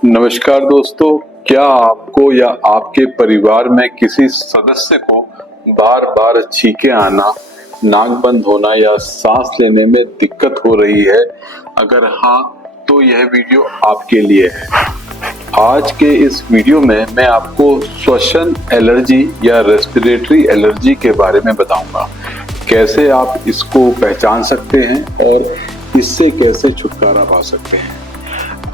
नमस्कार दोस्तों, क्या आपको या आपके परिवार में किसी सदस्य को बार बार छींके आना, नाक बंद होना या सांस लेने में दिक्कत हो रही है? अगर हाँ, तो यह वीडियो आपके लिए है। आज के इस वीडियो में मैं आपको श्वसन एलर्जी या रेस्पिरेटरी एलर्जी के बारे में बताऊंगा। कैसे आप इसको पहचान सकते हैं और इससे कैसे छुटकारा पा सकते हैं।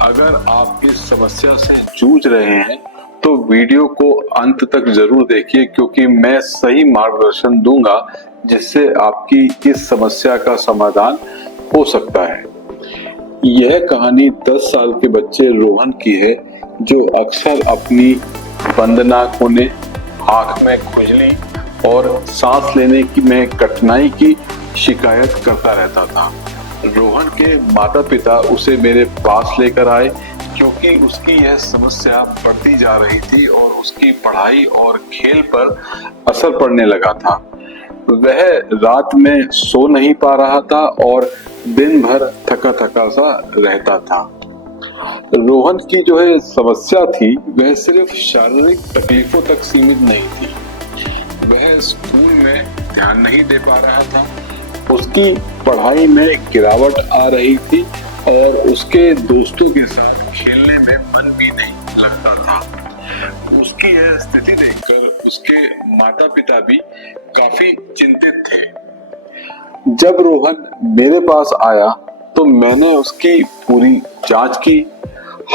अगर आप इस समस्या से जूझ रहे हैं तो वीडियो को अंत तक जरूर देखिए, क्योंकि मैं सही मार्गदर्शन दूंगा जिससे आपकी इस समस्या का समाधान हो सकता है। यह कहानी 10 साल के बच्चे रोहन की है, जो अक्सर अपनी बंद नाक होने, आंख में खुजली और सांस लेने में कठिनाई की शिकायत करता रहता था। रोहन के माता पिता उसे मेरे पास लेकर आए क्योंकि उसकी यह समस्या बढ़ती जा रही थी और उसकी पढ़ाई और खेल पर असर पड़ने लगा था। वह रात में सो नहीं पा रहा था और दिन भर थका थका सा रहता था। रोहन की जो है समस्या थी वह सिर्फ शारीरिक तकलीफों तक सीमित नहीं थी। वह स्कूल में ध्यान नहीं दे पा रहा था, उसकी पढ़ाई में गिरावट आ रही थी और उसके दोस्तों के साथ खेलने में मन भी नहीं लगता था। उसकी यह स्थिति देखकर उसके माता पिता भी काफी चिंतित थे। जब रोहन मेरे पास आया तो मैंने उसकी पूरी जांच की।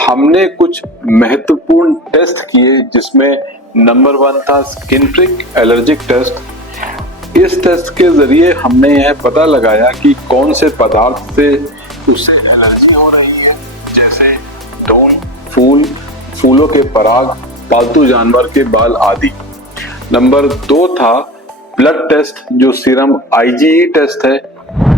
हमने कुछ महत्वपूर्ण टेस्ट किए, जिसमें नंबर 1 था स्किन प्रिक एलर्जिक टेस्ट। इस टेस्ट के जरिए हमने यह पता लगाया कि कौन से पदार्थ से उसे एलर्जी हो रही है, जैसे धूल, फूल, फूलों के पराग, पालतू जानवर के बाल आदि। नंबर 2 था ब्लड टेस्ट, जो सीरम IgE टेस्ट है।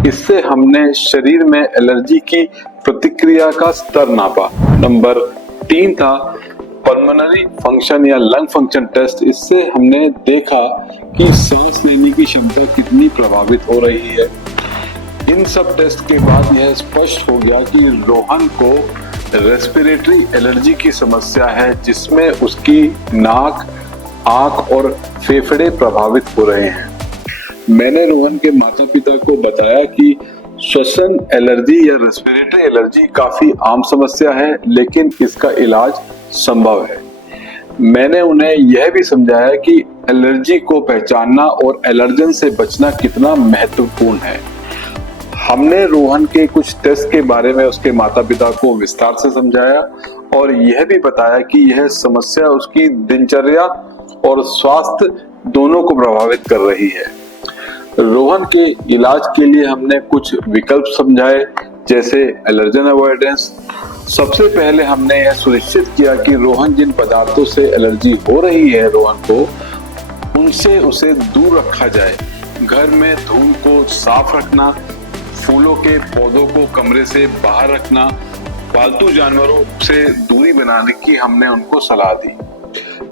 इससे हमने शरीर में एलर्जी की प्रतिक्रिया का स्तर नापा। नंबर 3 था पल्मोनरी फंक्शन या लंग फंक्शन टेस्ट। इससे हमने देखा कि सांस लेने की क्षमता कितनी प्रभावित हो रही है। इन सब टेस्ट के बाद यह स्पष्ट हो गया कि रोहन को रेस्पिरेटरी एलर्जी की समस्या है, जिसमें उसकी नाक, आंख और फेफड़े प्रभावित हो रहे हैं। मैंने रोहन के माता पिता को बताया कि श्वसन एलर्जी या रेस्पिरेटरी एलर्जी काफी आम समस्या है, लेकिन इसका इलाज संभव है। मैंने उन्हें यह भी समझाया कि एलर्जी को पहचानना और एलर्जन से बचना कितना महत्वपूर्ण है। हमने रोहन के कुछ टेस्ट के बारे में उसके माता पिता को विस्तार से समझाया और यह भी बताया कि यह समस्या उसकी दिनचर्या और स्वास्थ्य दोनों को प्रभावित कर रही है। रोहन के इलाज के लिए हमने कुछ विकल्प समझाए, जैसे एलर्जन अवॉइडेंस। सबसे पहले हमने यह सुनिश्चित किया कि रोहन जिन पदार्थों से एलर्जी हो रही है रोहन को, उनसे उसे दूर रखा जाए। घर में धूल को साफ रखना, फूलों के पौधों को कमरे से बाहर रखना, पालतू जानवरों से दूरी बनाने की हमने उनको सलाह दी।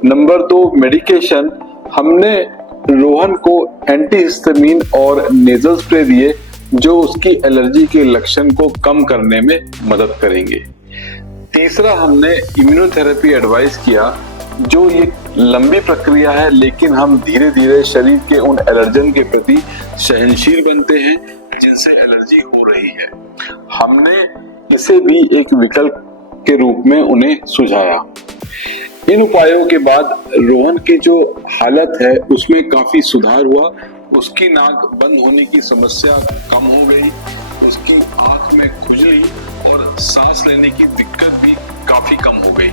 Number 2 medication. हमने रोहन को एंटीहिस्टामिन और नेजल स्प्रे दिए, जो उसकी एलर्जी के लक्षण को कम करने में मदद करेंगे। तीसरा, हमने इम्यूनोथेरेपी एडवाइस किया, जो एक लंबी प्रक्रिया है, लेकिन हम धीरे धीरे शरीर के उन एलर्जन के प्रति सहनशील बनते हैं जिनसे एलर्जी हो रही है। हमने इसे भी एक विकल्प के रूप में उन्हें सुझाया। इन उपायों के बाद रोहन की जो हालत है उसमें काफी सुधार हुआ। उसकी नाक बंद होने की समस्या कम हो गई, उसकी आंख में खुजली और सांस लेने की दिक्कत भी काफी कम हो गई।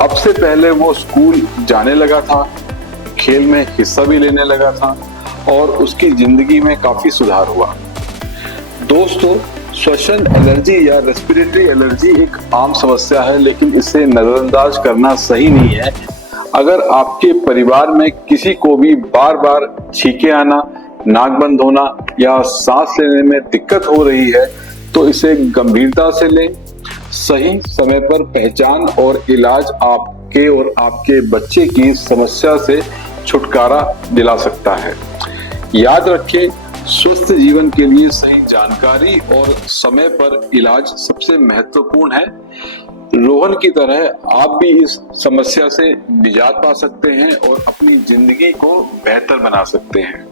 अब से पहले वो स्कूल जाने लगा था, खेल में हिस्सा भी लेने लगा था और उसकी जिंदगी में काफी सुधार हुआ। दोस्तों, श्वसन एलर्जी या रेस्पिरेटरी एलर्जी एक आम समस्या है, लेकिन इसे नजरअंदाज करना सही नहीं है। अगर आपके परिवार में किसी को भी बार बार छींके आना, नाक बंद होना या सांस लेने में दिक्कत हो रही है, तो इसे गंभीरता से लें। सही समय पर पहचान और इलाज आपके और आपके बच्चे की समस्या से छुटकारा दिला सकता है। याद रखें, स्वस्थ जीवन के लिए सही जानकारी और समय पर इलाज सबसे महत्वपूर्ण है। रोहन की तरह आप भी इस समस्या से निजात पा सकते हैं और अपनी जिंदगी को बेहतर बना सकते हैं।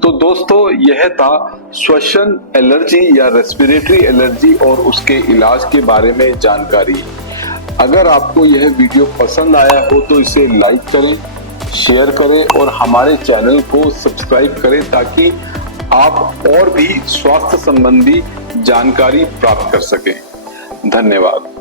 तो दोस्तों, यह था श्वसन एलर्जी या रेस्पिरेटरी एलर्जी और उसके इलाज के बारे में जानकारी। अगर आपको यह वीडियो पसंद आया हो तो इसे लाइक करें, शेयर करें और हमारे चैनल को सब्सक्राइब करें ताकि आप और भी स्वास्थ्य संबंधी जानकारी प्राप्त कर सकें। धन्यवाद।